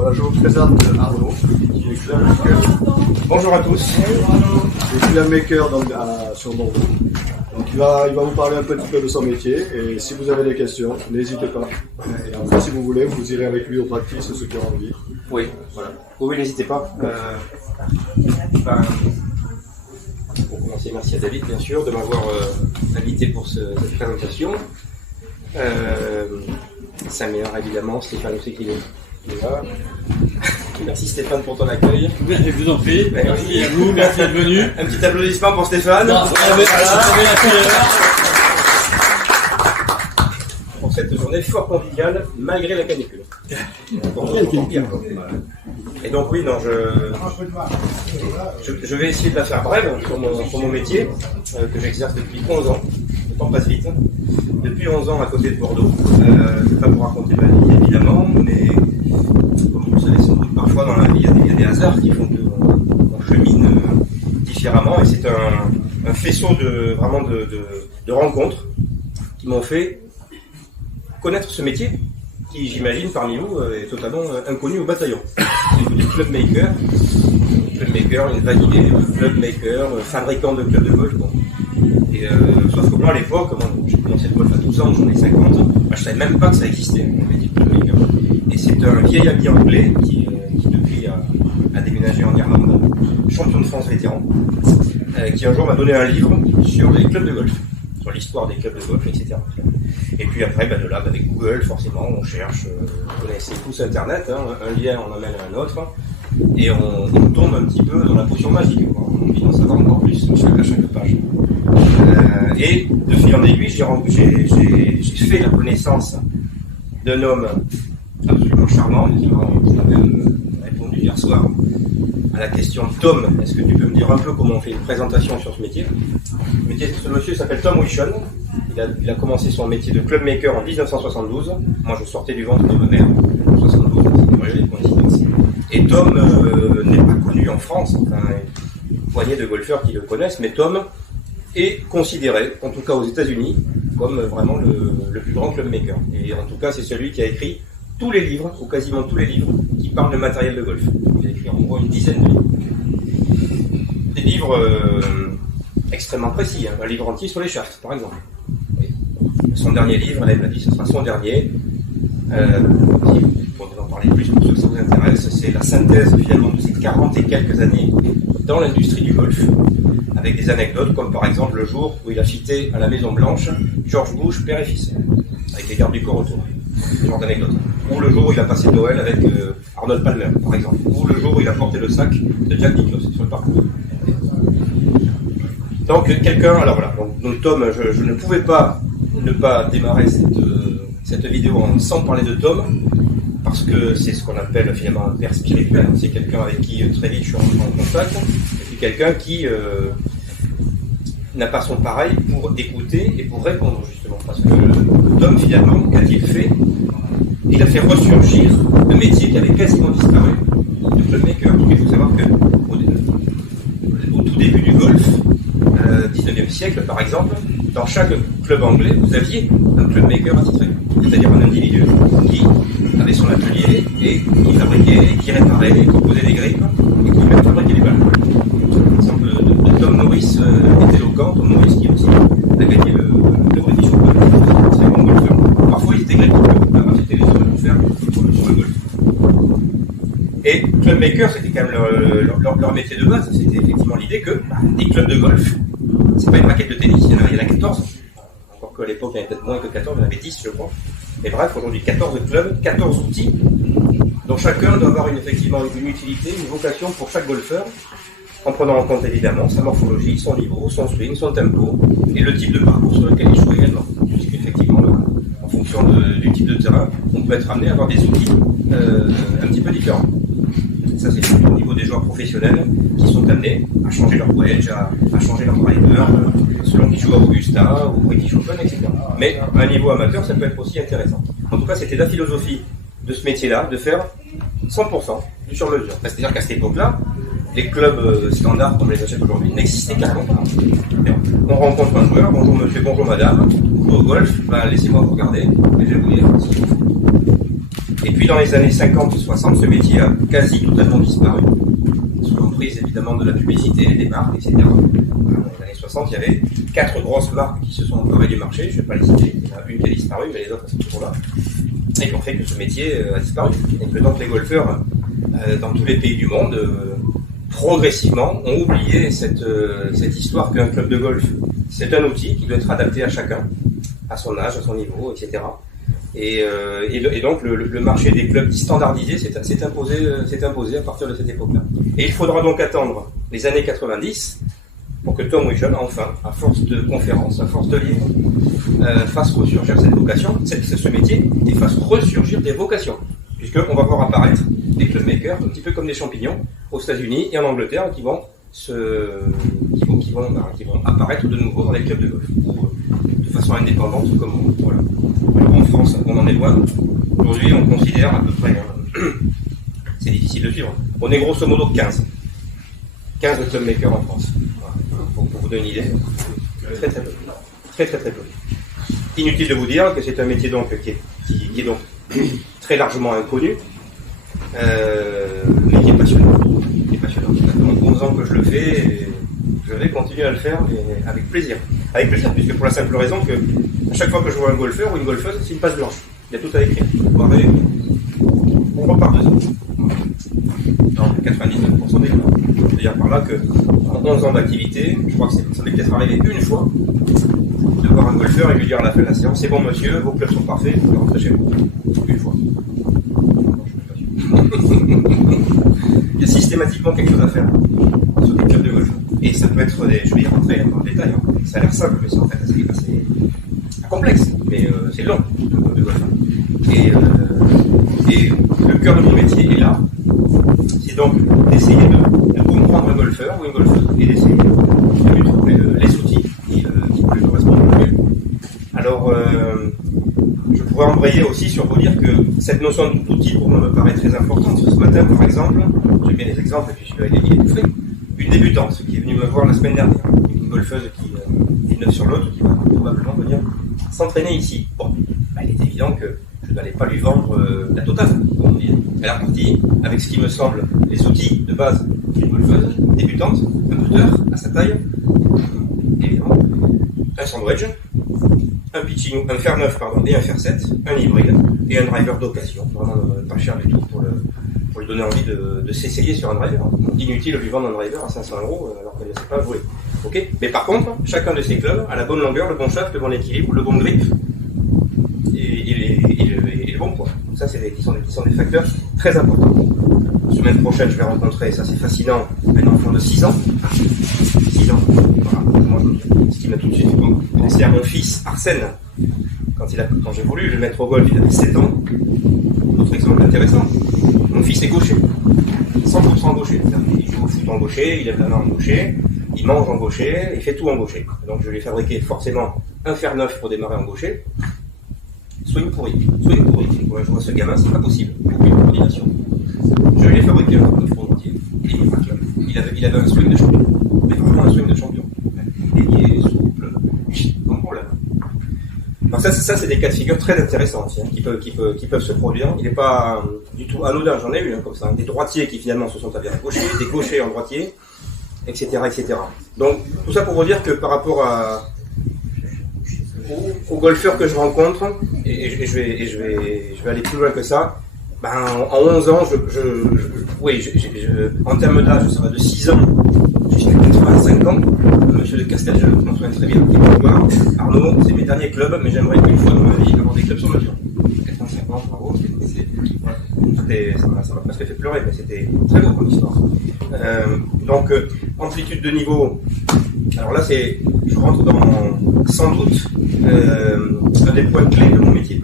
Voilà, je vous présente Arnaud, qui est club maker. Bonjour à tous. Il est club maker sur Bordeaux. Donc il va vous parler un petit peu de son métier et si vous avez des questions, n'hésitez pas. Et enfin, si vous voulez, vous irez avec lui au practice, ceux qui ont envie. Oui, voilà. Oui, n'hésitez pas. Pour commencer, merci à David, bien sûr, de m'avoir invité pour cette présentation. Sa mère, évidemment, Stéphane aussi qui est là. Merci Stéphane pour ton accueil. Je vous en prie. Merci à vous, merci d'être venu. Un petit applaudissement pour Stéphane. Pour cette journée fort conviviale, malgré la canicule. Et donc oui, non, je vais essayer de la faire brève pour mon métier, que j'exerce depuis 11 ans. Le temps passe vite. Depuis 11 ans à côté de Bordeaux. Je ne vais pas vous raconter ma vie évidemment, mais comme vous le savez sans doute, parfois dans la vie, il y a des hasards qui font qu'on chemine différemment. Et c'est un faisceau de rencontres qui m'ont fait connaître ce métier, qui j'imagine parmi vous est totalement inconnu au bataillon. C'est le club maker, une vague idée, club maker, fabricant de clubs de golf. Bon. Et sauf que moi à l'époque, j'ai commencé le golf à 12 ans, j'en ai 50, je ne savais même pas que ça existait, le métier de club maker. Et c'est un vieil ami anglais qui depuis a déménagé en Irlande, champion de France vétéran, qui un jour m'a donné un livre sur les clubs de golf, sur l'histoire des clubs de golf, etc. Et puis après, de là, avec Google, forcément, on cherche, vous connaissez tous Internet, hein, un lien on amène à un autre, et on tombe un petit peu dans la potion magique. On a envie d'en savoir encore plus à chaque page. Et de fil en aiguille, j'ai fait la connaissance d'un homme absolument charmant qui m'avait répondu hier soir à la question Tom, est-ce que tu peux me dire un peu comment on fait une présentation sur ce métier? Ce monsieur s'appelle Tom Wishon. Il a commencé son métier de club maker en 1972. Moi, je sortais du ventre de ma mère en 72, c'est curieux les coïncidences. Et Tom n'est pas connu en France, enfin, une poignée de golfeurs qui le connaissent, mais Tom est considéré, en tout cas aux États-Unis, comme vraiment le plus grand club maker. Et en tout cas, c'est celui qui a écrit tous les livres, ou quasiment tous les livres, qui parlent de matériel de golf. Il a écrit en gros une dizaine de livres. Des livres extrêmement précis, hein. Un livre entier sur les shafts, par exemple. Son dernier livre, elle m'a dit que ce sera son dernier. Pour en parler plus, pour ceux que ça vous intéresse, c'est la synthèse finalement de ces 40 et quelques années dans l'industrie du golf, avec des anecdotes comme par exemple le jour où il a cité à la Maison Blanche George Bush, père et fils, avec les gardes du corps autour. Ce genre d'anecdote. Ou le jour où il a passé Noël avec Arnold Palmer, par exemple. Ou le jour où il a porté le sac de Jack Nicklaus sur le parcours. Donc quelqu'un, alors voilà, donc Tom, je ne pouvais pas ne pas démarrer cette vidéo sans parler de Tom, parce que c'est ce qu'on appelle finalement un père spirituel. C'est quelqu'un avec qui très vite je suis rentré en contact, et puis quelqu'un qui n'a pas son pareil pour écouter et pour répondre justement, parce que Tom finalement, qu'a-t-il fait? Il a fait ressurgir un métier qui avait quasiment disparu, le club maker. Il faut savoir qu'au tout début du golf, 19e siècle par exemple, dans chaque club anglais, vous aviez un club maker attitré, c'est-à-dire un individu qui avait son atelier et qui fabriquait, qui réparait, qui posait des grippes et qui même fabriquait des balles. L'exemple de Tom Morris est éloquent. Tom Morris qui aussi a gagné le British Open, très bon golfeur. Parfois ils étaient grippes, c'était les hommes de faire sur le golf. Et club maker, c'était quand même leur métier de base. C'était effectivement l'idée que des clubs de golf, c'est pas une raquette de tennis, il y en a 14. Encore qu'à l'époque, il y en avait peut-être moins que 14, il y en avait 10, je crois. Mais bref, aujourd'hui, 14 clubs, 14 outils, dont chacun doit avoir effectivement une utilité, une vocation pour chaque golfeur, en prenant en compte évidemment sa morphologie, son niveau, son swing, son tempo, et le type de parcours sur lequel il joue également. Puisqu'effectivement, en fonction du type de terrain, on peut être amené à avoir des outils un petit peu différents. Ça, c'est au niveau des joueurs professionnels qui sont amenés à changer leur wedge, à changer leur driver, selon qu'ils jouent à Augusta ou British Open, etc. Mais à un niveau amateur, ça peut être aussi intéressant. En tout cas, c'était la philosophie de ce métier-là, de faire 100% du sur-mesure. C'est-à-dire qu'à cette époque-là, les clubs standards, comme les achète aujourd'hui, n'existaient carrément pas. On rencontre un joueur, bonjour monsieur, bonjour madame, vous jouez au golf, laissez-moi vous regarder, et je vais vous dire. Et puis dans les années 50-60, ce métier a quasi totalement disparu, sous l'emprise évidemment de la publicité, des marques, etc. Dans les années 60, il y avait 4 grosses marques qui se sont emparées du marché, je ne vais pas les citer, il y en a une qui a disparu, mais les autres elles sont toujours là, et qui ont fait que ce métier a disparu. Et que donc les golfeurs, dans tous les pays du monde, progressivement, ont oublié cette histoire qu'un club de golf, c'est un outil qui doit être adapté à chacun, à son âge, à son niveau, etc. Et donc le marché des clubs standardisés s'est imposé à partir de cette époque-là. Et il faudra donc attendre les années 90 pour que Tom Wichon, enfin, à force de conférences, à force de livres, fasse ressurgir cette vocation, ce métier, et fasse ressurgir des vocations. Puisqu'on va voir apparaître des clubmakers, un petit peu comme des champignons, aux États-Unis et en Angleterre, qui vont apparaître de nouveau dans les clubs de golf, ou de façon indépendante, comme voilà. Alors en France, on en est loin. Aujourd'hui, on considère à peu près, c'est difficile de suivre, on est grosso modo 15 clubmakers en France. Voilà. Pour vous donner une idée, très très peu. Très très très peu. Inutile de vous dire que c'est un métier donc qui est donc très largement inconnu, mais qui est passionnant. Ça fait 11 ans que je le fais et je vais continuer à le faire, mais avec plaisir. Avec plaisir, puisque pour la simple raison que à chaque fois que je vois un golfeur ou une golfeuse, c'est une page blanche. Il y a tout à écrire. On repart de ça. Dans 99% des cas. Je veux dire par là que en 11 ans d'activité, je crois que ça m'est peut-être arrivé une fois de voir un golfeur et lui dire à la fin de la séance, c'est bon monsieur, vos clubs sont parfaits, vous pouvez rentrer chez vous. Une fois. Il y a systématiquement quelque chose à faire sur des clubs de golf. Et ça peut être je vais y rentrer dans le détail, hein. Ça a l'air simple, mais c'est en fait assez complexe, mais c'est long, le club de golf. Et le cœur de mon métier est là, c'est donc d'essayer de comprendre un golfeur ou une golfeuse et d'essayer de lui trouver les outils qui lui correspondent le mieux. Alors, je pourrais embrayer aussi sur vous dire que cette notion d'outil pour moi me paraît très importante. Ce matin, par exemple, j'aime bien les exemples, et puis celui-là il est tout fait. Une débutante qui est venue me voir la semaine dernière, une golfeuse qui est neuve sur l'autre, qui va probablement venir s'entraîner ici. Bon, il est évident que je n'allais pas lui vendre la totale, comme on dit. Elle est repartie avec ce qui me semble les outils de base d'une golfeuse débutante, un putter à sa taille, évidemment, un sandwich, un pitching, un fer 9 pardon, et un fer 7, un hybride et un driver d'occasion, vraiment pas cher du tout pour lui donner envie de s'essayer sur un driver. Inutile de lui vendre un driver à 500 € alors qu'elle ne sait pas jouer. Okay, mais par contre, chacun de ces clubs a la bonne longueur, le bon shaft, le bon équilibre, le bon grip et le bon poids. Donc ça, qui sont des facteurs très importants. La semaine prochaine, je vais rencontrer, ça c'est fascinant, un enfant de 6 ans. 6 ans. Voilà, moi, ce qui m'a tout de suite pensé à mon fils, Arsène. Quand j'ai voulu le mettre au golf, il avait 7 ans. Autre exemple intéressant. Mon fils est gaucher. 100% gaucher. Il joue au foot en gaucher, il lève la main en gaucher, il mange en gaucher, il fait tout en gaucher. Donc je lui ai fabriqué forcément un fer 9 pour démarrer en gaucher. Swing pourri. Quand je vois ce gamin, c'est pas possible. Aucune coordination. Je lui ai fabriqué un fer 9 pour entier. Il avait un swing de champion. Mais vraiment un swing de champion. Délié, souple, sans problème. Donc ça c'est des cas de figure très intéressants aussi, hein, qui peuvent se produire. Il n'est pas du tout anodin, j'en ai eu comme ça. Des droitiers qui finalement se sont avérés gauchers, des gauchers en droitier, etc. Donc tout ça pour vous dire que par rapport aux golfeurs que je rencontre, et je vais aller plus loin que ça, en 11 ans, en termes d'âge, ça va de 6 ans jusqu'à 85 ans. Monsieur de Castelje, je m'en souviens très bien, qui va voir Arnaud, c'est mes derniers clubs, mais j'aimerais qu'une fois dans ma vie avoir des clubs sur mesure. 85 ans, bravo, ça m'a presque fait pleurer, mais c'était très beau comme histoire. Donc, amplitude de niveau, alors là, je rentre dans, sans doute, un des points clés de mon métier.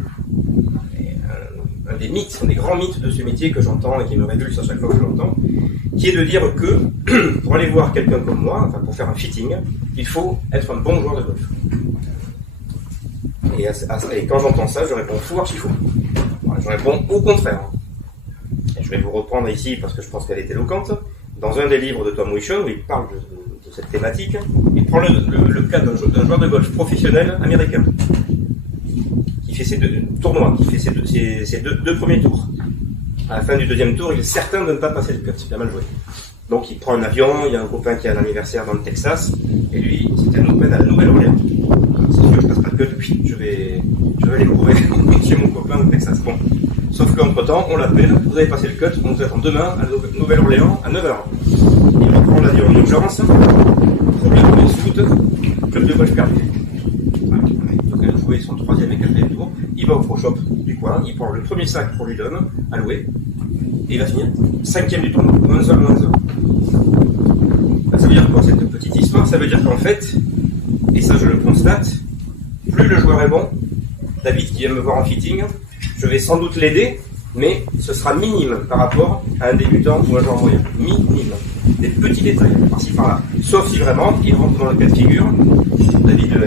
Un des mythes, un des grands mythes de ce métier que j'entends et qui me révulse à chaque fois que je l'entends, qui est de dire que pour aller voir quelqu'un comme moi, enfin pour faire un fitting, il faut être un bon joueur de golf. Et quand j'entends ça, je réponds fou archi faux. Voilà, je réponds au contraire. Et je vais vous reprendre ici parce que je pense qu'elle est éloquente. Dans un des livres de Tom Wichon où il parle de cette thématique, il prend le cas d'un joueur de golf professionnel américain qui fait ses deux tournois, qui fait ses deux premiers tours. à la fin du deuxième tour, il est certain de ne pas passer le cut. Il a mal joué. Donc il prend un avion, il y a un copain qui a un anniversaire dans le Texas, et lui, c'était un open à la Nouvelle-Orléans. C'est sûr, je passe pas le cut, puis je vais aller courir chez mon copain au Texas. Bon. Sauf qu'entre-temps, on l'appelle, vous avez passé le cut, on vous attend demain à la Nouvelle-Orléans à 9h. Il reprend l'avion en urgence, problème de foot, club de golf perdu. Donc il a joué son 3e et 4e tour, il va au pro shop du coin, il prend le premier sac pour lui donner, à louer, et il va finir 5e du tournoi, moins 1, moins 1. Ça veut dire quoi cette petite histoire? Ça veut dire qu'en fait, et ça je le constate, plus le joueur est bon, David qui vient me voir en fitting, je vais sans doute l'aider, mais ce sera minime par rapport à un débutant ou un joueur moyen. Minime. Des petits détails, par-ci par-là. Sauf si vraiment, il rentre dans le cas de figure. David, je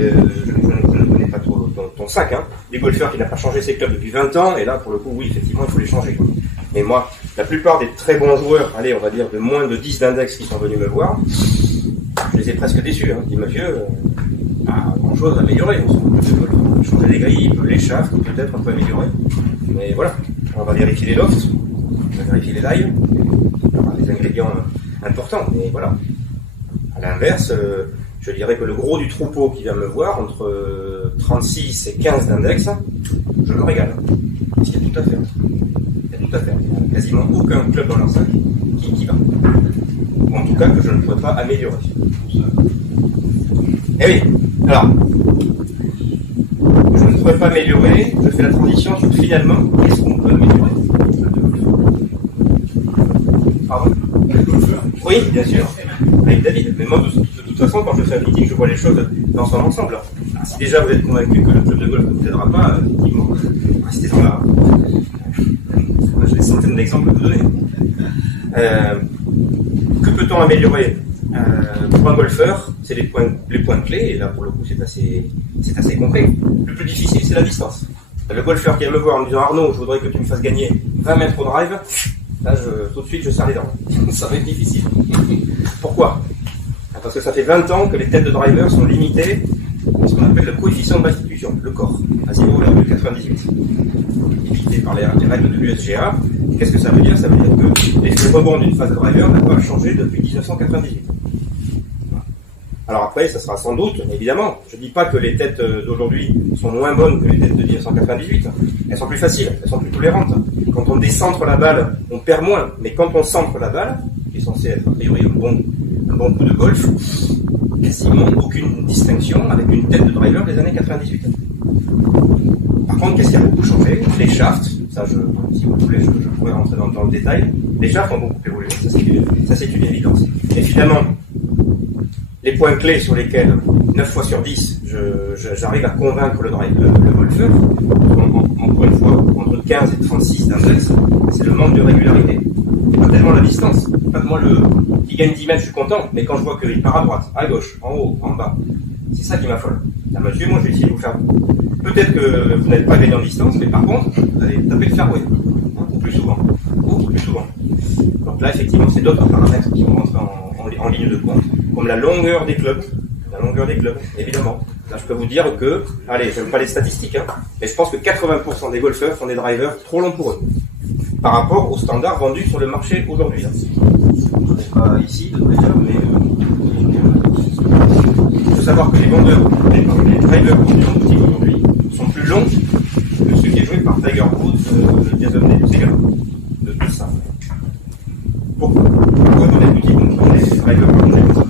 ne connais pas trop ton sac, hein. Des golfeurs qui n'ont pas changé ses clubs depuis 20 ans, et là, pour le coup, oui, effectivement, il faut les changer. Mais moi, la plupart des très bons joueurs, allez, on va dire de moins de 10 d'index qui sont venus me voir, je les ai presque déçus. Hein. Je dis, monsieur, pas grand-chose à améliorer. On peut changer les grippes, les shafts, peut-être un peu améliorer. Mais voilà, on va vérifier les lofts, on va vérifier les lies, les ingrédients importants, mais voilà. À l'inverse, je dirais que le gros du troupeau qui vient me voir, entre 36 et 15 d'index, je le régale. Parce qu'il y a tout à faire. Il y a tout à faire. Il n'y a quasiment aucun club dans leur sac qui va. Ou en tout cas que je ne pourrais pas améliorer. Eh oui, alors, je ne pourrais pas améliorer, je fais la transition sur finalement, qu'est-ce qu'on peut améliorer? Pardon? Oui, bien sûr, avec David. Mais moi, de toute façon, quand je fais un meeting, je vois les choses dans son ensemble. Alors, si déjà vous êtes convaincu que le club de golf ne vous aidera pas, effectivement, restez là. J'ai des centaines d'exemples à vous donner. Que peut-on améliorer? Pour un golfeur, c'est les points clés, et là pour le coup c'est assez concret. Le plus difficile, c'est la distance. Le golfeur qui vient me voir en me disant Arnaud, je voudrais que tu me fasses gagner 20 mètres au drive, là tout de suite je serre les dents. Ça va être difficile. Pourquoi? Parce que ça fait 20 ans que les têtes de driver sont limitées à ce qu'on appelle le coefficient de restitution, le corps, à 0,98. Limité par les règles de l'USGA. Qu'est-ce que ça veut dire? Ça veut dire que l'effet rebond d'une phase de driver n'a pas changé depuis 1998. Alors après, ça sera sans doute, évidemment, je ne dis pas que les têtes d'aujourd'hui sont moins bonnes que les têtes de 1998. Elles sont plus faciles, elles sont plus tolérantes. Quand on décentre la balle, on perd moins. Mais quand on centre la balle, qui est censé être a priori un bon coup de golf, quasiment aucune distinction avec une tête de driver des années 98. Par contre, qu'est-ce qui a beaucoup changé? Les shafts, ça si vous voulez, je pourrais rentrer dans le détail. Les shafts ont beaucoup évolué, ça c'est une évidence. Et finalement, les points clés sur lesquels, 9 fois sur 10, j'arrive à convaincre le golfeur, encore une fois, entre 15 et 36 d'index, c'est le manque de régularité. Pas tellement la distance. Pas moi, qui gagne 10 mètres, je suis content, mais quand je vois qu'il part à droite, à gauche, en haut, en bas, c'est ça qui m'affole. Là, monsieur, moi je vais essayer de vous faire. Peut-être que vous n'êtes pas gagné en distance, mais par contre, vous allez taper le fairway. Beaucoup plus souvent. Beaucoup plus souvent. Donc là, effectivement, c'est d'autres paramètres qui vont rentrer en ligne de compte, comme la longueur des clubs. La longueur des clubs, évidemment. Là, je peux vous dire que, allez, je n'aime pas les statistiques, hein, mais je pense que 80% des golfeurs font des drivers trop longs pour eux, par rapport aux standards vendus sur le marché aujourd'hui. Je ne sais pas ici, de déjà, mais il faut savoir que les vendeurs, les drivers vendus en boutique aujourd'hui sont plus longs que ceux qui est joué par Tiger Woods, Jason Day, c'est grave. De tout ça. Pourquoi dans les boutiques on les drivers vendus comme ça?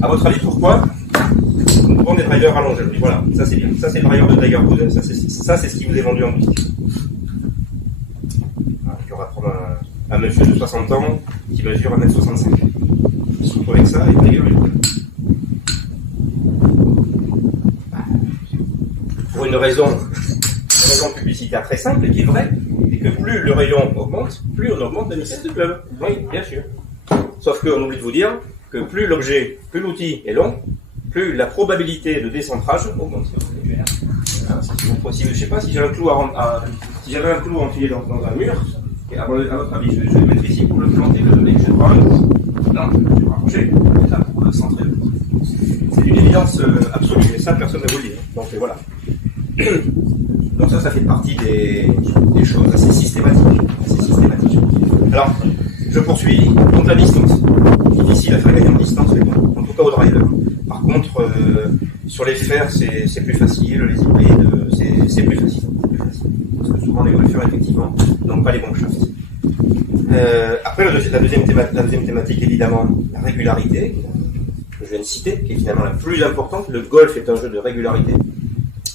À votre avis, pourquoi on vend des drivers allongés? Voilà, ça c'est bien. Ça c'est le driver de Tiger Woods, ça c'est ce qui vous est vendu en boutique. Je vais reprendre un monsieur de 60 ans qui mesure 1m65. Il se retrouve avec ça et Tiger Woods. Pour une raison publicitaire très simple et qui est vraie, c'est que plus le rayon augmente, plus on augmente la vitesse du club. Oui, bien sûr. Sauf qu'on oublie de vous dire que plus l'outil est long, plus la probabilité de décentrage augmente. Je ne sais pas si j'ai un clou si j'avais un clou enfilé dans un mur, et à votre avis, je vais le mettre ici pour le planter, je vais prendre un coup. Non, je vais rapprocher. Là, pour centrer. C'est une évidence absolue, et ça personne ne vous le dit. Donc voilà. Donc ça fait partie des choses assez systématiques. Alors, je poursuis. Donc la distance. Difficile à faire gagner en distance, mais bon, en tout cas au driver. Par contre, sur les fers, c'est plus facile, les hybrides, c'est plus facile. Parce que souvent les golfeurs, effectivement, n'ont pas les bons shafts. Après, la deuxième thématique, évidemment, la régularité, que je viens de citer, qui est finalement la plus importante. Le golf est un jeu de régularité.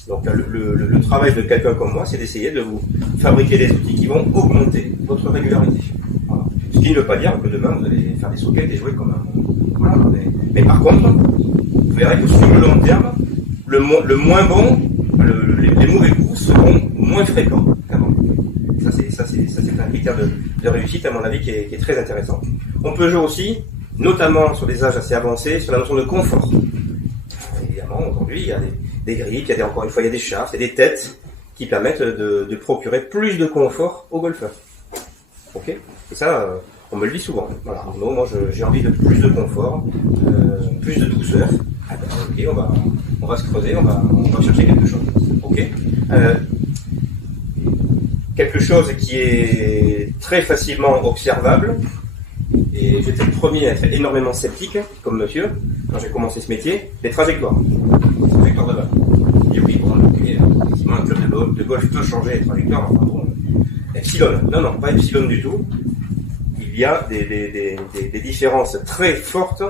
Donc le travail de quelqu'un comme moi, c'est d'essayer de vous fabriquer des outils qui vont augmenter votre régularité. Voilà. Ce qui ne veut pas dire que demain, vous allez faire des sockets et jouer comme un... Voilà. Mais par contre, vous verrez que sur le long terme, le moins bon, les mauvais coups seront moins fréquents qu'avant. Ça c'est un critère de réussite, à mon avis, qui est très intéressant. On peut jouer aussi, notamment sur des âges assez avancés, sur la notion de confort. Évidemment, aujourd'hui, il y a des grilles, encore une fois, il y a des shafts, il y a des têtes qui permettent de procurer plus de confort aux golfeurs. Ok. Et ça, on me le dit souvent. Voilà, Arnaud, moi j'ai envie de plus de confort, plus de douceur. Ah ben, ok, on va se creuser, on va chercher quelque chose. Ok. Quelque chose qui est très facilement observable, et j'étais le premier à être énormément sceptique, comme monsieur, quand j'ai commencé ce métier, les trajectoires. Les trajectoires de balle. Et oui, bon, effectivement, un club de golf peut changer les trajectoires, enfin bon, epsilon. Non, pas epsilon du tout. Il y a des différences très fortes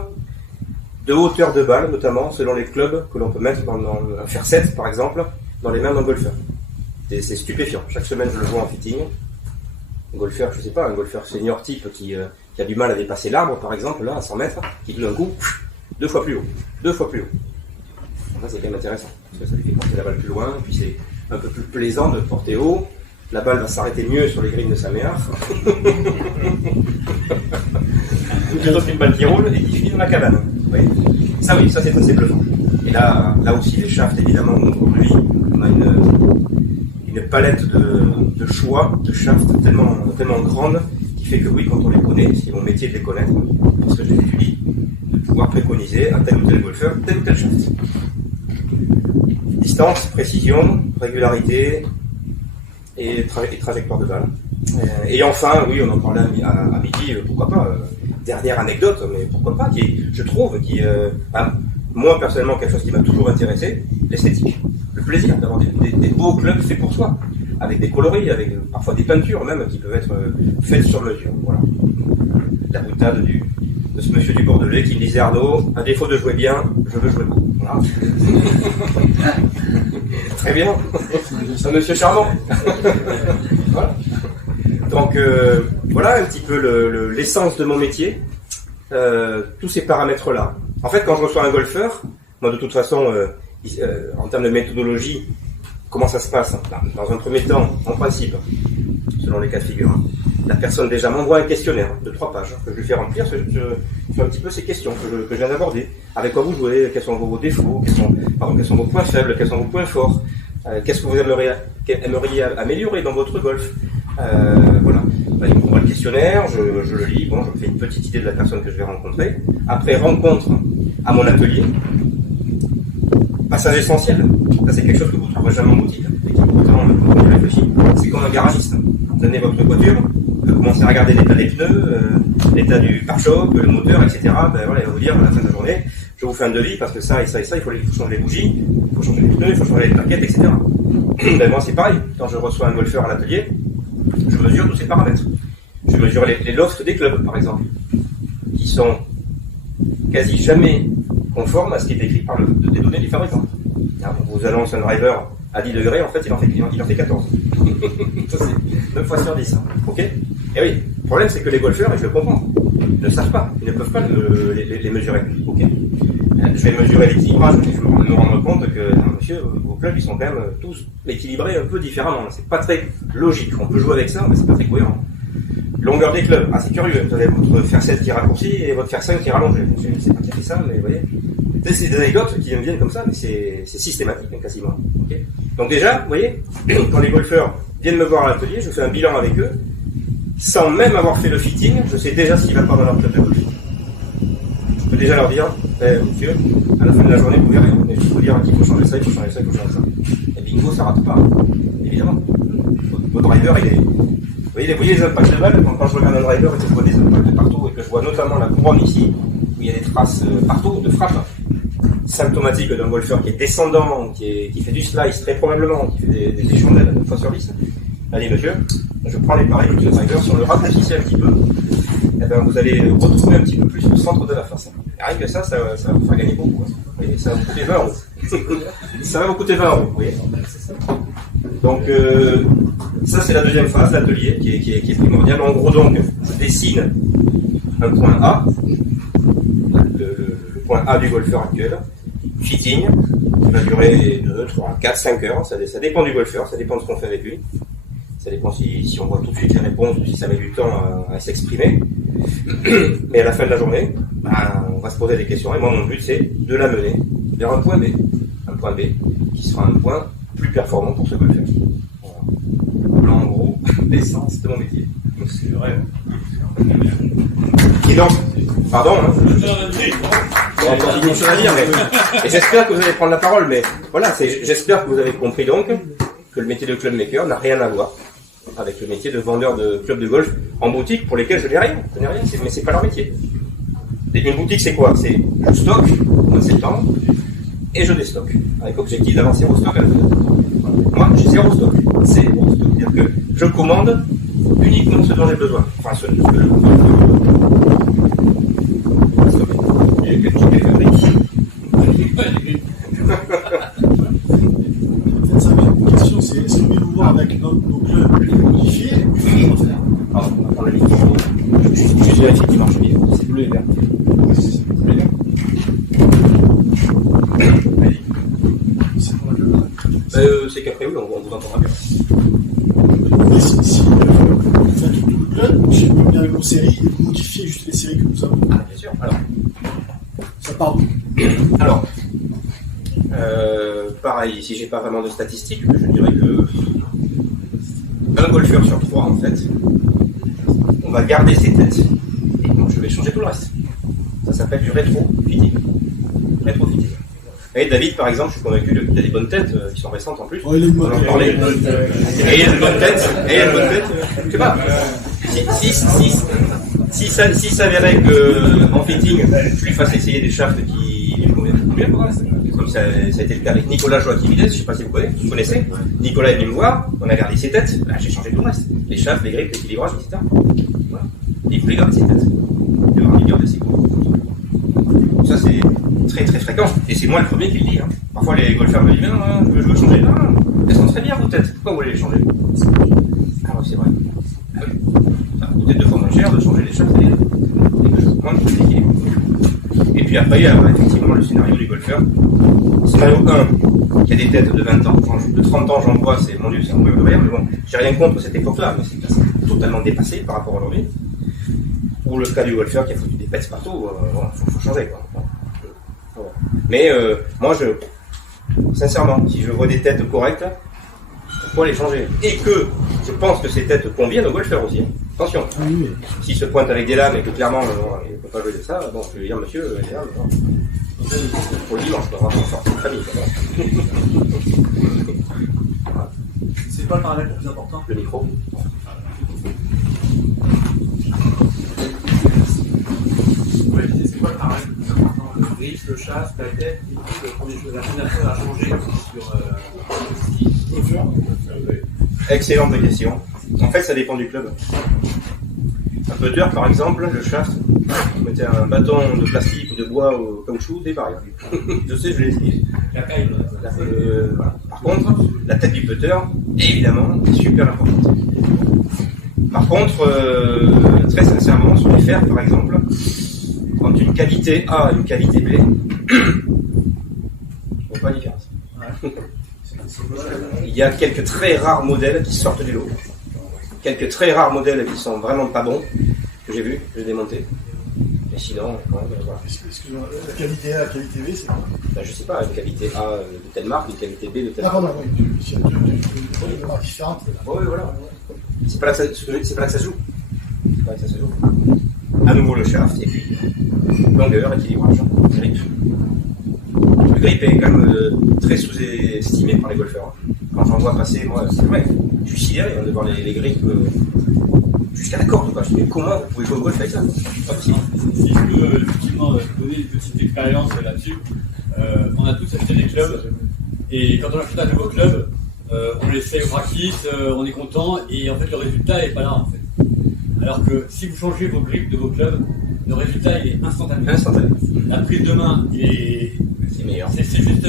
de hauteur de balle, notamment selon les clubs que l'on peut mettre dans un fer 7, par exemple, dans les mains d'un golfeur. C'est stupéfiant. Chaque semaine, je le vois en fitting. Un golfeur, je sais pas, un golfeur senior type qui a du mal à dépasser l'arbre, par exemple, là, à 100 mètres, qui d'un coup, deux fois plus haut. Donc là, c'est quand même intéressant, parce que ça lui fait porter la balle plus loin, et puis c'est un peu plus plaisant de porter haut. La balle va s'arrêter mieux sur les greens de sa mère. Plutôt qu'une balle qui roule et qui finit dans la cabane. Oui. Ça c'est assez bluffant. Et là aussi, les shafts, évidemment, aujourd'hui, on a une palette de choix de shafts tellement grande qui fait que oui, quand on les connaît, c'est mon métier de les connaître, parce que je les étudie, de pouvoir préconiser à tel ou tel golfeur, tel ou tel shaft. Distance, précision, régularité et trajectoire de balle. Et enfin, oui, on en parlait à midi, pourquoi pas, dernière anecdote, mais pourquoi pas, je trouve, moi personnellement, quelque chose qui m'a toujours intéressé, l'esthétique. Le plaisir d'avoir des beaux clubs faits pour soi, avec des coloris, avec parfois des peintures même qui peuvent être faites sur mesure. Voilà. La boutade de ce monsieur du Bordelais qui me disait: Arnaud, à défaut de jouer bien, je veux jouer beau. Voilà. Très bien. C'est un monsieur charmant. Voilà. Donc voilà un petit peu l'essence de mon métier, tous ces paramètres-là. En fait, quand je reçois un golfeur, moi de toute façon, en termes de méthodologie, comment ça se passe? Dans un premier temps, en principe, selon les cas de figure, la personne déjà m'envoie un questionnaire de 3 pages que je lui fais remplir sur un petit peu ces questions que je viens d'aborder. Avec quoi vous jouez, quels sont vos défauts, quels sont vos points faibles, quels sont vos points forts, qu'est-ce que vous aimeriez améliorer dans votre golf. Voilà. Il m'envoie le questionnaire, je le lis, bon, je me fais une petite idée de la personne que je vais rencontrer. Après, rencontre à mon atelier. Passage essentiel. Ça, c'est quelque chose que vous ne trouverez jamais en boutique. Et qui pourtant, quand on y réfléchit, c'est comme un garagiste. Vous amenez votre voiture, vous commencez à regarder l'état des pneus, l'état du pare-choc, le moteur, etc. Ben voilà, il va vous dire à la fin de la journée, je vous fais un devis parce que ça et ça et ça, il faut changer les bougies, il faut changer les pneus, il faut changer les plaquettes, etc. Ben moi, c'est pareil. Quand je reçois un golfeur à l'atelier, je mesure tous ces paramètres. Je mesure les lofts des clubs, par exemple, qui sont quasi jamais conformes à ce qui est écrit par des données du fabricant. Alors, on vous annonce un driver à 10 degrés, en fait, il en fait 14. Ça, c'est 9 fois sur 10. Hein. Ok. Et oui, le problème, c'est que les golfeurs, et je le comprends, ne savent pas, ils ne peuvent pas les mesurer. Ok. Je vais mesurer l'équilibrage, et je vais me rendre compte que, monsieur, vos clubs, ils sont quand même tous équilibrés un peu différemment. C'est pas très logique. On peut jouer avec ça, mais c'est pas très cohérent. Longueur des clubs. Ah, c'est curieux. Vous avez votre fer 7 qui est raccourci et votre fer 5 qui est rallongé. Je ne sais pas qui a fait ça, mais vous voyez. C'est des anecdotes qui me viennent comme ça, mais c'est systématique, hein, quasiment. Okay. Donc déjà, vous voyez, quand les golfeurs viennent me voir à l'atelier, je fais un bilan avec eux, sans même avoir fait le fitting, je sais déjà ce qui va pas dans leur club de golf. Je peux déjà leur dire, Monsieur, à la fin de la journée, vous verrez, mais je peux vous dire qu'il faut changer ça, il faut changer ça, il faut changer ça. Et bingo, ça rate pas, hein, évidemment. Votre driver, il est. Vous voyez les impacts de balle, quand je regarde un driver et que je vois des impacts partout, et que je vois notamment la couronne ici, où il y a des traces partout de frappe, symptomatique d'un golfeur qui est descendant, qui fait du slice très probablement, qui fait des chandelles 9 fois sur 10. Allez monsieur, je prends les pareils avec le driver, si on le raccourcissait un petit peu, eh ben, vous allez retrouver un petit peu plus le centre de la face. Et rien que ça va vous faire gagner beaucoup. Hein. Vous voyez, ça va vous coûter 20 euros. Ça va vous coûter 20 euros, vous voyez. Donc, ça c'est la deuxième phase, l'atelier, qui est primordial. En gros, donc, je dessine un point A, le point A du golfeur actuel, fitting, qui va durer 2, 3, 4, 5 heures, ça dépend du golfeur, ça dépend de ce qu'on fait avec lui. Ça dépend si on voit tout de suite les réponses ou si ça met du temps à s'exprimer. Mais à la fin de la journée, on va se poser des questions. Et moi, mon but, c'est de l'amener vers un point B. Un point B qui sera un point plus performant pour ce golfeur. Voilà, en gros, l'essence de mon métier. C'est vrai. Et donc, pardon, hein. Il y a encore une chose à dire, mais et j'espère que vous allez prendre la parole, mais voilà, j'espère que vous avez compris donc que le métier de club maker n'a rien à voir avec le métier de vendeur de club de golf en boutique pour lesquels je n'ai rien, mais c'est pas leur métier. Une boutique c'est quoi? C'est je stocke au mois de septembre et je déstocke, avec objectif d'avancer au stock à la fin. Moi j'ai zéro stock, c'est zéro stock, c'est-à-dire que je commande uniquement ce dont j'ai besoin. Enfin ce que je question, c'est est-ce que vous voulez nous voir avec nos clubs modifiés ou alors, on va prendre le micro. Juste vérifier qu'il marche bien. C'est bleu et vert. C'est qu'après oui, on vous entendra bien. Si vous faites tout le club, chez vous bien avec nos séries, et vous modifiez juste les séries que nous avons. Ah, bien sûr. Alors, Ça part d'où? Alors, pareil, si j'ai pas vraiment de statistiques, je dirais que un golfeur sur 3, en fait, on va garder ses têtes. Et donc, je vais changer tout le reste. Ça s'appelle du rétro-fitting. Rétro-fitting. Et David, par exemple, je suis convaincu qu'il a des bonnes têtes, qui sont récentes en plus. Oh, il a une on bonne en parlait. Et il a une bonne tête. Je sais pas. Si s'avérait qu'en fitting, je lui fasse essayer des shafts qui lui conviennent bien, comme ça a été le cas avec Nicolas Joachimides, je ne sais pas si vous connaissez. Nicolas est venu me voir, on a gardé ses têtes, j'ai changé tout le reste. Les shafts, les grippes, l'équilibrage, etc. Voilà. Et il voulait garder ses têtes. Il va garder ses coups. Ça, c'est très très fréquent. Et c'est moi le premier qui le dis. Hein. Parfois, les golfeurs me disent non, je veux changer. Non, elles sont très bien vos têtes. Pourquoi vous voulez les changer? Ah, ouais, c'est vrai. Ça va coûter 2 fois moins cher de changer les shafts et que je moins de l'équilibre. Et puis après, il y a effectivement le scénario du golfeur. Scénario 1, qui a des têtes de 20 ans, de 30 ans, j'en vois, c'est mon Dieu, c'est un peu de rien, mais bon, j'ai rien contre cette époque-là, mais c'est totalement dépassé par rapport à aujourd'hui. Ou le cas du golfeur qui a foutu des pets partout, faut changer, quoi. Voilà. Mais moi, sincèrement, si je vois des têtes correctes, pourquoi les changer? Et que je pense que ces têtes conviennent aux golfeurs aussi. Attention, s'il se pointe avec des lames et que clairement il ne peut pas jouer de ça, bon, je vais dire monsieur, les lames, pour le dimanche, on va sortir de famille. Voilà. C'est quoi le paramètre le plus important? Le micro. Ouais, c'est quoi le paramètre le plus important? Le bridge, le shaft, la tête, la première chose à changer sur le ski. Excellente question. En fait, ça dépend du club. Un putter, par exemple, le shaft, vous mettez un bâton de plastique ou de bois au caoutchouc, c'est pareil. Je sais, je l'ai essayé. Voilà. Par contre, la tête du putter, évidemment, est super importante. Par contre, très sincèrement, sur les fers, par exemple, entre une cavité A et une cavité B, on voit pas la différence. Il y a quelques très rares modèles qui sortent du lot. Quelques très rares modèles qui sont vraiment pas bons, que j'ai vu, que j'ai démonté. Et sinon, voilà. Excusez-moi, la qualité A, la qualité B, c'est quoi? Ben, je sais pas, une qualité A de telle marque, une qualité B de telle Ah, marque. pardon, oui, il y a deux marques différentes. Oui, voilà. C'est pas là que ça se joue. C'est pas là que ça se joue. À nouveau le shaft, et puis longueur, équilibrage, grip. Le grip est quand même très sous-estimé par les golfeurs. Quand j'en vois passer, moi, c'est vrai, je suis sidéré de voir les grips jusqu'à la corde. Je me dis, mais comment vous pouvez jouer au golf avec ça? C'est pas possible. Si je peux effectivement donner une petite expérience là-dessus, on a tous acheté des clubs, et quand on achète un nouveau club, on l'essaye au practice, on est content, et en fait le résultat n'est pas là en fait. Alors que si vous changez vos grips de vos clubs, le résultat il est instantané. Instantané. La prise de main, C'est meilleur. c'est juste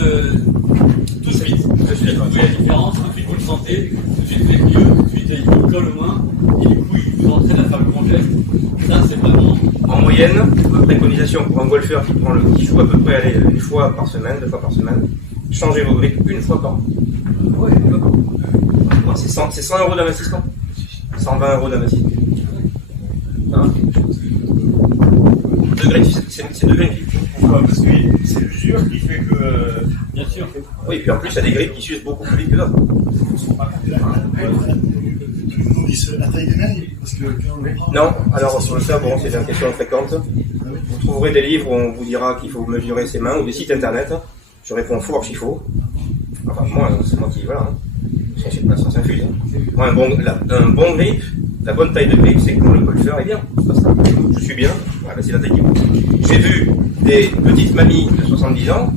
tout de suite. Tout de suite, vous voyez la différence, tout de suite vous le sentez, tout de suite vous êtes mieux, tout de suite il vous colle moins, et du coup il vous entraîne à faire le bon geste. Ça c'est vraiment. En moyenne, ma préconisation pour un golfeur qui joue à peu près aller une fois par semaine, 2 fois par semaine, changez vos grips une fois par an. Ouais, c'est 100 € d'investissement. 120 € d'investissement. Hein? C'est 2 grips. Pourquoi? Parce que c'est l'usure qui fait que. Bien sûr. Oui, et puis en plus, il y a des grips qui s'usent beaucoup plus vite que d'autres. Tu nous dis la taille des mains, parce que Non, alors sur ça, bon, c'est une question fréquente. Vous trouverez des livres où on vous dira qu'il faut mesurer ses mains, ou des sites internet. Je réponds faux, archi faux. Enfin, moi, c'est moi qui. Voilà. Ça, c'est pas ça s'infuse. Moi, un bon grip, la bonne taille de grip, c'est quand le golfeur est bien. C'est pas ça. Je suis bien, voilà, c'est la taille qui compte. J'ai vu des petites mamies de 70 ans,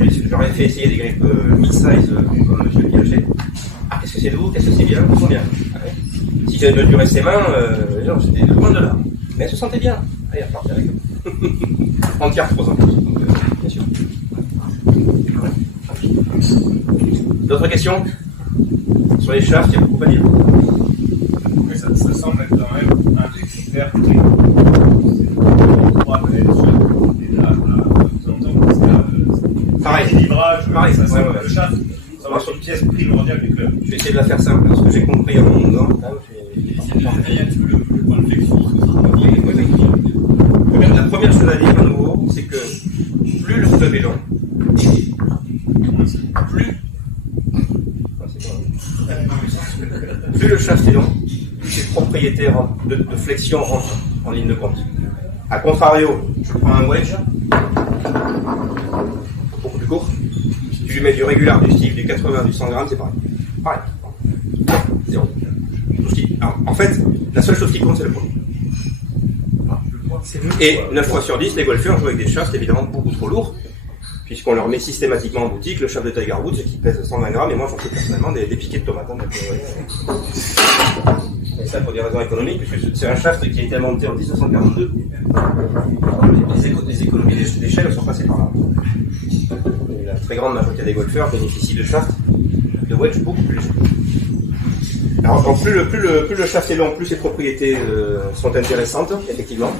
je leur ai fait essayer des grips mid-size comme monsieur Piaget. Ah, qu'est-ce que c'est doux, qu'est-ce que c'est bien, ils sont bien. Ah ouais. Si j'avais mesuré ses mains, genre, c'était loin de là. Mais elle se sentait bien. Allez, à partir avec eux. Entière 3 ans. Donc, bien sûr. D'autres questions? Sur les shafts, il y a beaucoup à dire. Mais ça semble être quand même un des critères clés. C'est 3 mètres, et là, de temps en temps, Pareil. l'équilibrage, Pareil, ça ouais, semble ouais. le shaft, ça va sur une pièce primordiale du club. Je vais essayer de la faire simple, parce que j'ai compris en mon nom. Essayez de détailler un petit peu le point de flexion, ce que ça veut dire. La première chose à dire à nouveau, c'est que plus le club est long, plus le shaft est long, plus ses propriétés de flexion rentrent en ligne de compte. A contrario, je prends un wedge, beaucoup plus court, tu lui mets du régular, du stick, du 80, du 100 grammes, c'est pareil. Pareil. Zéro. Alors, en fait, la seule chose qui compte, c'est le produit. Et 9 fois sur 10, les golfeurs jouent avec des shafts évidemment beaucoup trop lourds, puisqu'on leur met systématiquement en boutique le shaft de Tiger Woods qui pèse 120 grammes, et moi j'en fais personnellement des piquets de tomates. Et ça pour des raisons économiques, puisque c'est un shaft qui a été inventé en 1942. Les économies d'échelle sont passées par là. Et la très grande majorité des golfeurs bénéficient de shafts de wedge beaucoup plus légers. Alors plus le shaft est long, plus ses propriétés sont intéressantes, effectivement.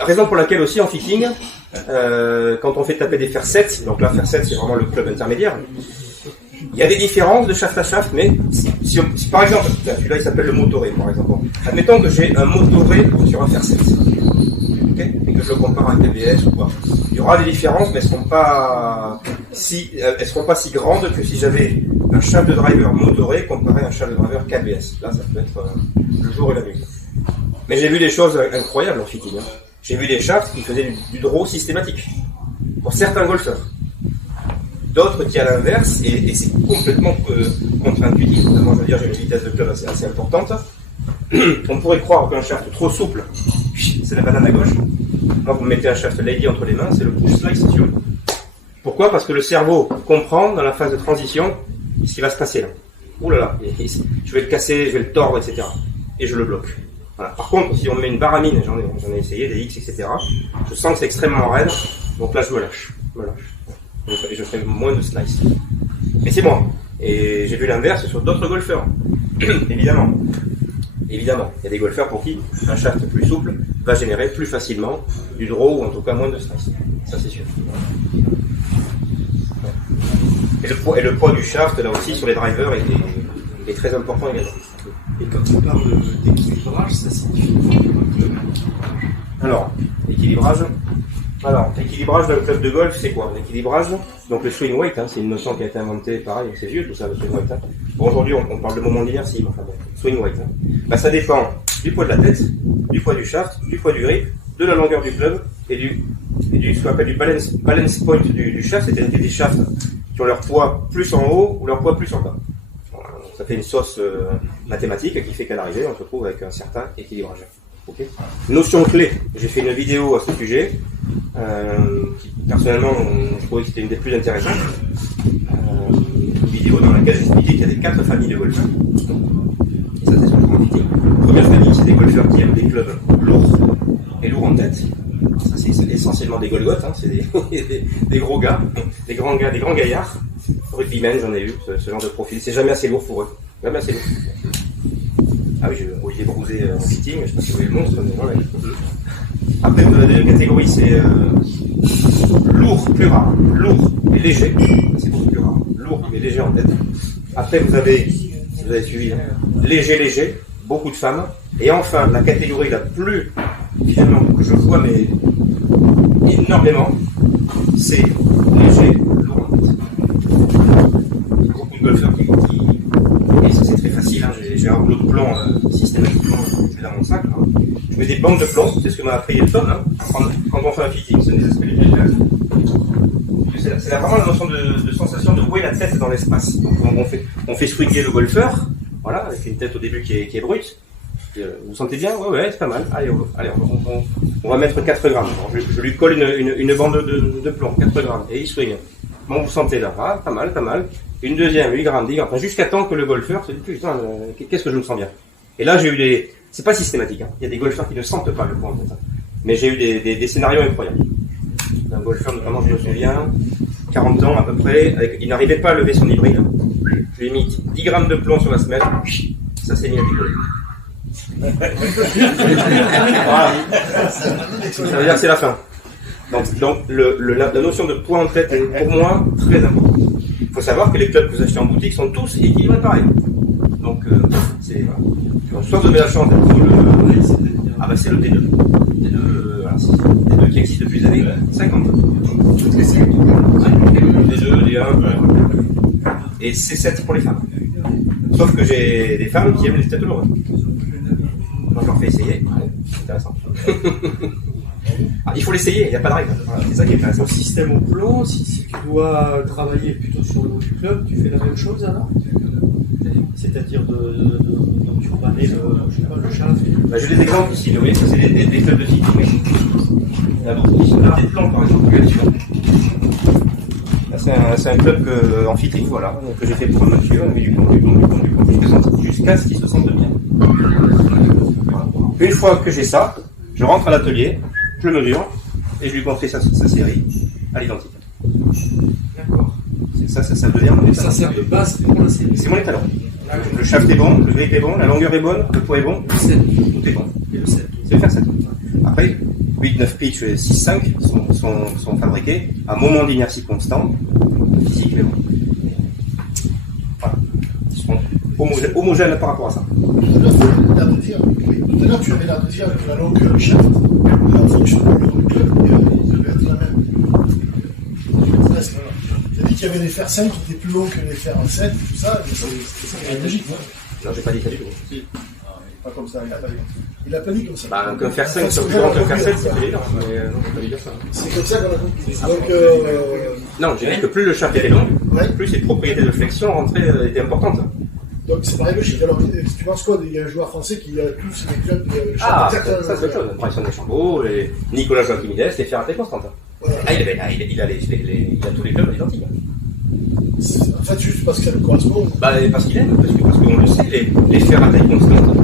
Raison pour laquelle aussi en fitting, quand on fait taper des fer 7, donc là fer 7 c'est vraiment le club intermédiaire, il y a des différences de shaft à shaft, mais si par exemple, celui-là il s'appelle le motoré par exemple. Admettons que j'ai un motoré sur un fer 7, okay, et que je le compare à un TBS ou quoi. Il y aura des différences, mais elles seront pas si grandes que si j'avais un shaft de driver motoré comparé à un shaft de driver KBS. Là ça peut être le jour et la nuit. Mais j'ai vu des choses incroyables en fitting. J'ai vu des shafts qui faisaient du draw systématique pour certains golfeurs. D'autres qui à l'inverse, et c'est complètement contre-intuitif, notamment je veux dire j'ai une vitesse de club assez importante. On pourrait croire qu'un shaft trop souple, c'est la banane à gauche. Moi vous me mettez un shaft lady entre les mains, c'est le push slice, c'est sûr. Pourquoi? Parce que le cerveau comprend dans la phase de transition ce qui va se passer là. Ouh là là, je vais le casser, je vais le tordre, etc. Et je le bloque. Voilà. Par contre, si on me met une baramine, j'en ai essayé, des X, etc., je sens que c'est extrêmement raide, donc là je me lâche. Et je fais moins de slice. Mais c'est moi. Et j'ai vu l'inverse sur d'autres golfeurs. Évidemment. Il y a des golfeurs pour qui un shaft plus souple va générer plus facilement du draw ou en tout cas moins de slice. Ça c'est sûr. Et le poids du shaft là aussi sur les drivers est très important également. Et quand on parle d'équilibrage, ça signifie Alors, équilibrage d'un club de golf, c'est quoi? L'équilibrage, donc le swing weight, c'est une notion qui a été inventée, pareil, c'est vieux tout ça, le swing weight. Bon, aujourd'hui, on parle de moment d'inertie, enfin bon, swing weight. Ça dépend du poids de la tête, du poids du shaft, du poids du grip, de la longueur du club et du et ce qu'on appelle du balance point du shaft, c'est-à-dire des shafts qui ont leur poids plus en haut ou leur poids plus en bas. Voilà, donc ça fait une sauce mathématique qui fait qu'à l'arrivée, on se retrouve avec un certain équilibrage. Okay. Notion clé, j'ai fait une vidéo à ce sujet, qui personnellement, je trouvais que c'était une des plus intéressantes. Une vidéo dans laquelle j'expliquais qu'il y avait 4 familles de golfeurs. Et ça, c'est sur le footing. Première famille, c'est des golfeurs qui aiment des clubs lourds et lourds en tête. Ça, c'est essentiellement des Golgoths, hein, c'est des gros gars, des grands gaillards. Rugbymen, j'en ai eu, ce genre de profil. C'est jamais assez lourd pour eux. Jamais assez lourd. Ah oui, j'ai brousé en fitting, je sais pas si vous voyez le monstre, mais voilà. Après, la deuxième catégorie, c'est lourd, plus rare. Lourd et léger, c'est beaucoup plus rare. Lourd mais léger en tête. Après, vous avez suivi, hein, léger, beaucoup de femmes. Et enfin, la catégorie la plus, finalement, que je vois, mais énormément, c'est léger, lourd en tête. Beaucoup de golfeurs qui et ça c'est très facile, hein. J'ai un rouleau de plomb, systématique plomb, je mets dans mon sac. Hein. Je mets des bandes de plomb, c'est ce que m'a appris Elton, hein, quand on fait un fitting, c'est des aspects du paysage. C'est vraiment la notion de sensation de où est la tête dans l'espace. Donc on fait swinguer le golfeur, voilà, avec une tête au début qui est brute. Vous sentez bien? Ouais, c'est pas mal. Allez, on va mettre 4 grammes. Alors, je lui colle une bande de plomb, 4 grammes, et il swing. Bon, vous sentez là, ah, pas mal. Une deuxième, 8 grammes, 10 grammes, enfin, jusqu'à temps que le golfeur se dit, putain, qu'est-ce que je me sens bien. Et là, j'ai eu c'est pas systématique, hein. Il y a des golfeurs qui ne sentent pas le point, en fait. Mais j'ai eu des scénarios incroyables. Un golfeur, notamment, je me souviens, 40 ans à peu près, il n'arrivait pas à lever son hybride. Je lui ai mis 10 grammes de plomb sur la semelle, ça s'est mis à décoller. Voilà. Ça veut dire que c'est la fin. Donc la notion de poids en tête est pour moi très importante. Il faut savoir que les clubs que vous achetez en boutique sont tous équilibrés pareil. Donc c'est voilà. Donc, soit vous avez la chance d'être c'est le D2. D2 qui existe depuis les années 50. D2, D1, et C7 pour les femmes. Sauf que j'ai des femmes qui aiment les têtes lourdes. Donc je leur fais essayer. C'est intéressant. Il faut l'essayer, il n'y a pas de règle. Voilà, c'est ça qui est intéressant. Au système au plomb, si tu dois travailler plutôt sur le haut du club, tu fais la même chose alors? C'est-à-dire d'enturbaner le shaft. J'ai des exemples ici, vous voyez, ça c'est des clubs de fitting. Il y a beaucoup qui sont des plans par exemple. Là, c'est un club en fitting, voilà, que j'ai fait pour un monsieur, on met du plomb, jusqu'à ce qu'il se sente bien. Voilà. Une fois que j'ai ça, je rentre à l'atelier, je le mesure, et je lui confie sa série à l'identique. D'accord. Ça devient mon étalon. Ça sert de base pour la série. C'est mon étalon. Le shaft est bon, le grip est bon, la longueur est bonne, le poids est bon, tout est bon. Et le 7. C'est faire 7. Après, 8, 9 pitch et 6, 5 sont fabriqués à un moment d'inertie constant, physique mais bon. Voilà. Ils sont homogènes par rapport à ça. Tout à l'heure, tu avais l'air de dire que la longueur du shaft, en fonction du club, devait être la même. Tu as dit qu'il y avait des fers 5 qui étaient plus longs que les fers 7, tout ça, c'est logique, non? Non, j'ai pas dit ça du tout. Pas comme ça, il a pas dit comme ça. Qu'un fer 5 soit plus grand qu'un fer 7, c'est évident, mais non, on peut pas dire ça. C'est comme ça qu'on a compris. Donc, non, j'ai dit que plus le shaft était long, plus ses propriétés de flexion rentraient étaient importantes. Donc c'est pareil logique. Alors, tu penses quoi des joueurs français qui tous les clubs de ça c'est autre chose. Bryson DeChambeau, Nicolas Joachimides, les fers à taille constante. Voilà. Il a tous les clubs identiques. En fait, juste parce qu'elle correspond. Parce qu'il aime, parce qu'on le sait, les fers à taille constante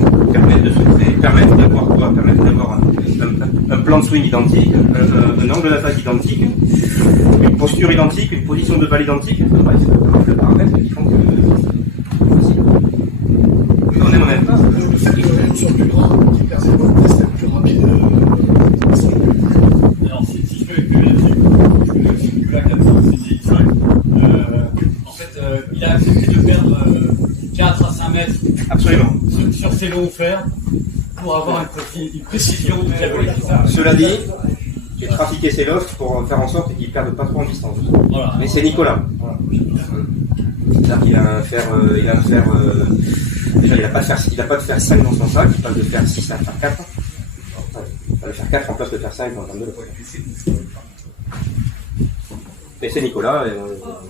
permettent d'avoir un plan de swing identique, un angle d'attaque identique, une posture identique, une position de balle identique. C'est le paramètre qui font que. On aime, on n'aime pas. Le fait que les rayons soient plus grands, qui permet de tester plus rapide. Alors, si je peux éclairer là-dessus, Nicolas 465, en fait, il a accepté de perdre 4 à 5 mètres Absolument. Sur ses longs fers pour avoir une précision de diabolique. Cela dit, j'ai trafiqué ses lofts pour faire en sorte qu'il ne perde pas trop en distance. Voilà. Mais c'est Nicolas. Voilà. C'est-à-dire qu'il a un fer. Déjà, il n'a pas de fer 5 dans son sac, il passe de fer 6 à fer 4. Il va le faire 4 en place de fer 5 en termes de Et c'est Nicolas, et,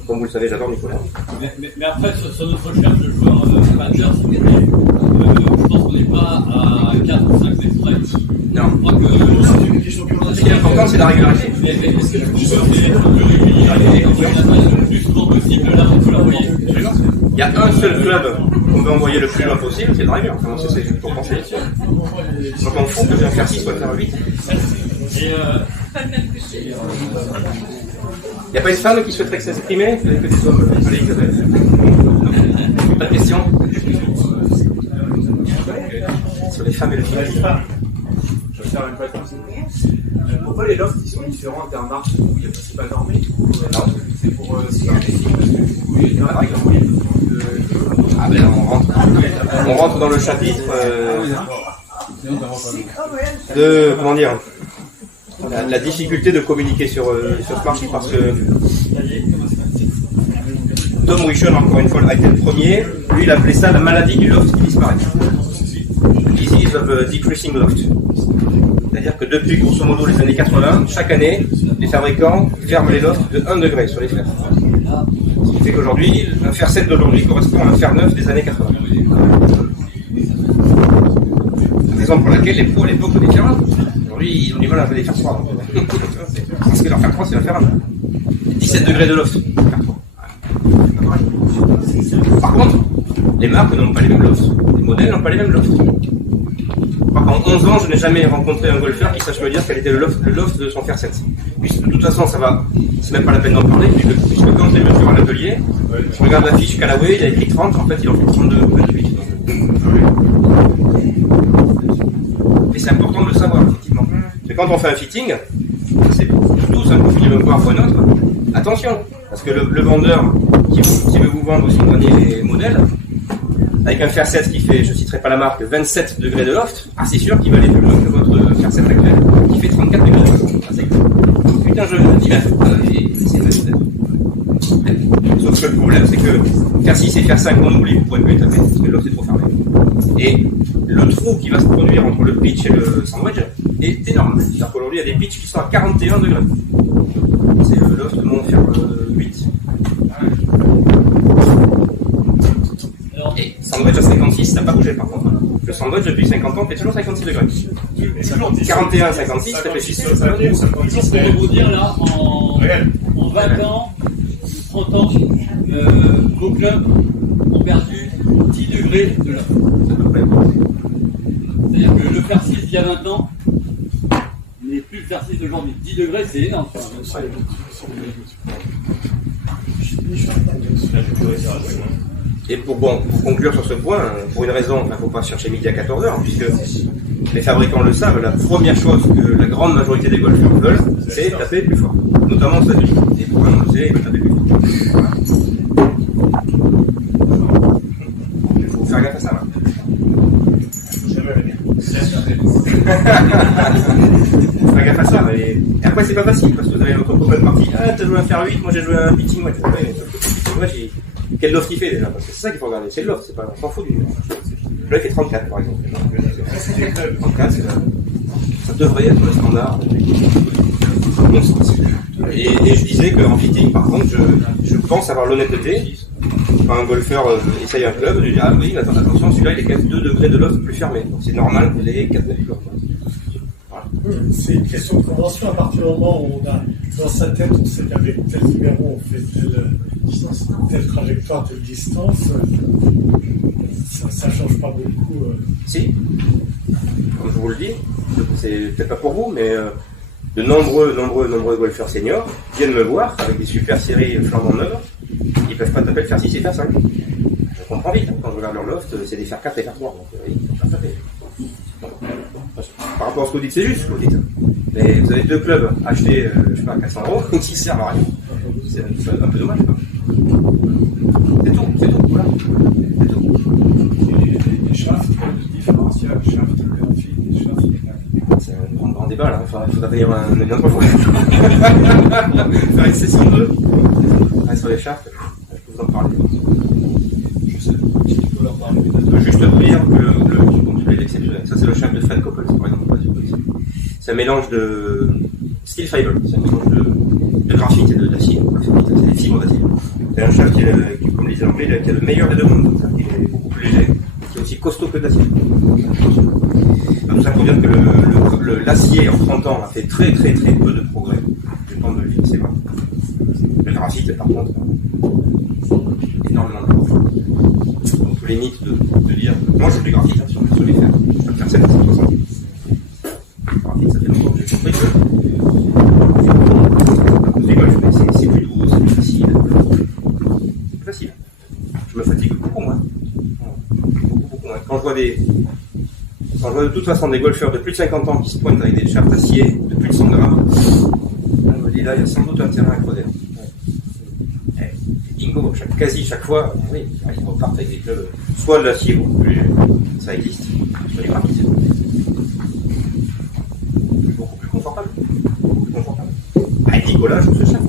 comme vous le savez, j'adore Nicolas. Mais après, sur notre recherche de joueurs amateurs, si vous voulez, je pense qu'on n'est pas à 4 ou 5 extraits. Non. Je crois que C'est une question plus Ce qui est important, c'est la régularité. est-ce que le joueur est le régulier et on attache le plus souvent possible là où vous l'envoyez? Il y a un seul club qu'on veut envoyer le plus loin possible, c'est le driver. Comment c'est pour penser? Donc on fout que je vais faire 6 soit faire 8. Et Il n'y a pas une femme qui souhaiterait s'exprimer? Que des hommes. Allez, Isabelle. Pas de question? Sur les femmes et le film. Je vais faire une passe. Pourquoi les lofts ils sont différents en termes d'arc? C'est pas normé. C'est pour se faire des signes, parce que du coup, il y a des règles. Ah ben on rentre dans le chapitre de comment dire la difficulté de communiquer sur ce marché parce que Tom Wichon, encore une fois, a été le premier. Lui, il appelait ça la maladie du loft qui disparaît. Disease of decreasing loft. C'est-à-dire que depuis grosso modo les années 80, chaque année, les fabricants ferment les lofts de 1 degré sur les fers. Ce qui fait qu'aujourd'hui, un fer 7 d'aujourd'hui correspond à un fer 9 des années 80. Raison pour laquelle les pros à l'époque des fer 1. Aujourd'hui, ils ont du mal à faire des fer 3. Parce que leur fer 3, c'est un fer 1. 17 degrés de loft. Par contre, les marques n'ont pas les mêmes lofts. Les modèles n'ont pas les mêmes lofts. En 11 ans, je n'ai jamais rencontré un golfeur qui sache me dire quel était le loft de son fer 7. Puisque de toute façon, c'est même pas la peine d'en parler, puisque quand je les mesure à l'atelier, je regarde la fiche Callaway, il a écrit 30, en fait il en fait 32 ou 28. Et c'est important de le savoir, effectivement. Mais quand on fait un fitting, c'est tous un coup qui veut me voir ou un autre, attention, parce que le vendeur qui veut vous vendre son dernier modèle, avec un fer 7 qui fait, je ne citerai pas la marque, 27 degrés de loft, c'est sûr qu'il va aller plus loin que votre fer 7 actuel, qui fait 34 degrés de loft. Putain, je le dis sauf que le problème, c'est que fer 6 et fer 5, on oublie, vous ne pourrez plus les taper, parce que le loft est trop fermé. Et le trou qui va se produire entre le pitch et le sandwich est énorme. C'est-à-dire qu'aujourd'hui, il y a des pitchs qui sont à 41 degrés. C'est le loft de mon fer 8. Et sandwich à 56, ça n'a pas bougé par contre. Le sandwich depuis 50 ans fait toujours 56 degrés. 41, 56, ça fait 6. Je pourrais vous dire là, en 20 ans, 30 ans, vos clubs ont perdu 10 degrés de loft. C'est-à-dire que le fer 6 d'il y a 20 ans n'est plus le fer 6 d'aujourd'hui. 10 degrés, c'est énorme. Et pour conclure sur ce point, pour une raison, il ne faut pas chercher midi à 14h, puisque les fabricants le savent, la première chose que la grande majorité des golfeurs veulent, c'est taper plus fort. Notamment aux États-Unis. Et pour un musée, ils veulent taper plus fort. Il faut faire gaffe à ça, là. Faire gaffe à ça, et après c'est pas facile, parce que vous avez votre copain de partie, t'as joué un fer 8, moi j'ai joué un pitching, ouais, quel loft il fait déjà? Parce que c'est ça qu'il faut regarder, c'est le loft, c'est pas, on s'en fout du. Là il fait 34 par exemple. 34, ça devrait être le standard. Et je disais qu'en fitting, par contre, je pense avoir l'honnêteté, quand un golfeur essaye un club, de dire ah oui, attention, celui-là il est quand même 2 degrés de loft plus fermé, donc c'est normal qu'il ait 4 degrés. C'est une question de convention. À partir du moment où on a dans sa tête, on sait qu'avec tel numéro on fait telle trajectoire, telle distance, ça ne change pas beaucoup. Si, comme je vous le dis, c'est peut-être pas pour vous, mais de nombreux golfeurs seniors viennent me voir avec des super séries flambant neuves, ils peuvent pas taper le fer 6 et fer 5. Je comprends vite, quand je regarde leur loft, c'est des fer 4 et fer 3, donc ils ne peuvent pas taper. Par rapport à ce que vous dites, c'est juste ce que vous dites. Mais vous avez 2 clubs achetés, je sais pas, à 400 € qui servent à rien. C'est un peu dommage, quoi. C'est tout, voilà. C'est tout. Les shafts, le différentiel, shaft, le fil, shaft. C'est un grand débat là, enfin, il faudra venir une autre fois. Faire une session 2. Sur les shafts, je peux vous en parler. Je sais, je peux leur parler. Je peux juste vous dire que le exceptionnel. Ça, c'est le shaft de Fred Couples, par exemple. C'est un mélange de steel fiber, c'est un mélange de de graphite et d'acier. C'est des fibres d'acier. C'est un shaft comme les Anglais, qui a le meilleur des deux mondes. Qui est beaucoup plus léger, qui est aussi costaud que l'acier. Tout ça pour dire que l'acier en 30 ans a fait très très très peu de progrès. Du temps de vie, c'est vrai. Le graphite, par contre, énormément de progrès. Donc tous les mythes de dire, moi je fais du graphite sur les fers. Je peux le faire 760. Le graphite, ça fait longtemps que j'ai compris que c'est plus doux, c'est plus facile. C'est plus facile. Je me fatigue beaucoup moins. Beaucoup moins. Quand je vois de toute façon des golfeurs de plus de 50 ans qui se pointent avec des shafts d'acier de plus de 100 grammes, on me dit là, il y a sans doute un terrain à creuser. Bingo, quasi chaque fois, oui, ils repartent avec des clubs, soit de l'acier beaucoup plus, ça existe, soit du graphite. Beaucoup plus confortable. Nicolas joue ce shaft.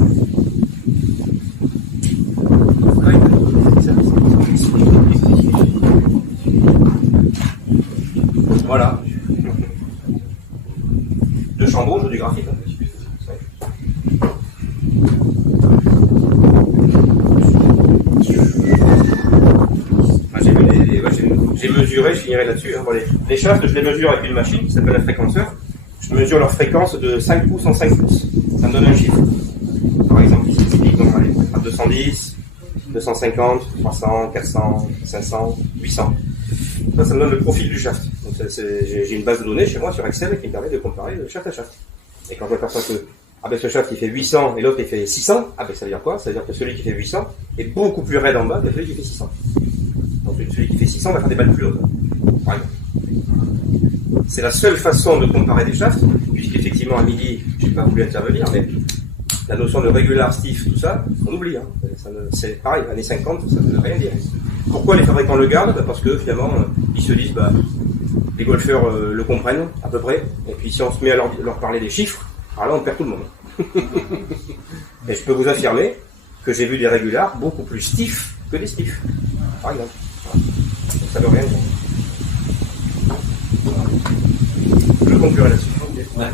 Voilà. De Chambon joue du graphite. J'ai mesuré, je finirai là-dessus. Hein. Bon, les shafts, je les mesure avec une machine qui s'appelle un fréquenceur. Je mesure leur fréquence de 5 pouces en 5 pouces. Ça me donne un chiffre. Par exemple, ici, typiquement, à 210, 250, 300, 400, 500, 800. Ça me donne le profil du shaft. Donc, j'ai une base de données chez moi sur Excel qui me permet de comparer de shaft à shaft. Et quand je m'aperçois que ce shaft il fait 800 et l'autre il fait 600, ça veut dire quoi? Ça veut dire que celui qui fait 800 est beaucoup plus raide en bas que celui qui fait 600. Donc celui qui fait 600 va faire des balles plus hautes. Par exemple. C'est la seule façon de comparer des shafts, puisqu'effectivement à midi, je n'ai pas voulu intervenir, mais la notion de regular, stiff, tout ça, on oublie. Hein. C'est pareil, années 50, ça ne veut rien dire. Pourquoi les fabricants le gardent? Parce que finalement, ils se disent, les golfeurs le comprennent à peu près, et puis si on se met à leur parler des chiffres, alors là on perd tout le monde. Et je peux vous affirmer que j'ai vu des régulars beaucoup plus stiff que des stiffs, par exemple. Donc ça ne veut rien dire. Je conclurai là-dessus. Ouais.